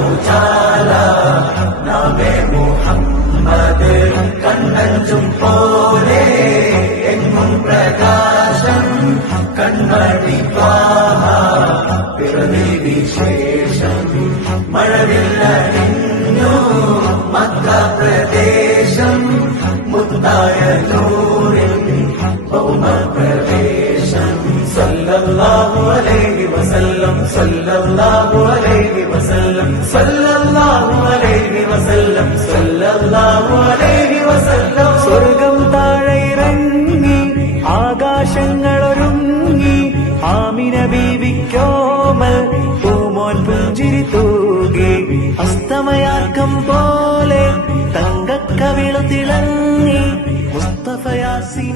ഉജാല നബി മുഹമ്മദ് കണ്ണഞ്ചും പോലെ എങ്ങും പ്രകാശം കൺമണി ത്വാഹ പിറവി വിശേഷം മഴവില്ലണിഞ്ഞു മക്ക പ്രദേശം മുത്തായ നൂറിൽ ഭൗമപ്രവേശം സല്ലല്ലാഹു അലൈഹി വസല്ലം സല്ലല്ലാഹു അലൈഹി വസല്ലം സല്ലല്ലാഹു അലൈഹി വസല്ലം സല്ലല്ലാഹു അലൈഹി വസല്ലം സ്വർഗം താഴെ ഇറങ്ങി ആകാശങ്ങളൊരുങ്ങി ആമിന ബീവിക്കോമൽ പൂമോൻ പുഞ്ചിരി തൂകി അസ്തമയാർക്കം പോലെ തങ്കക്കവിളു തിളങ്ങി മുസ്തഫ യാസീൻ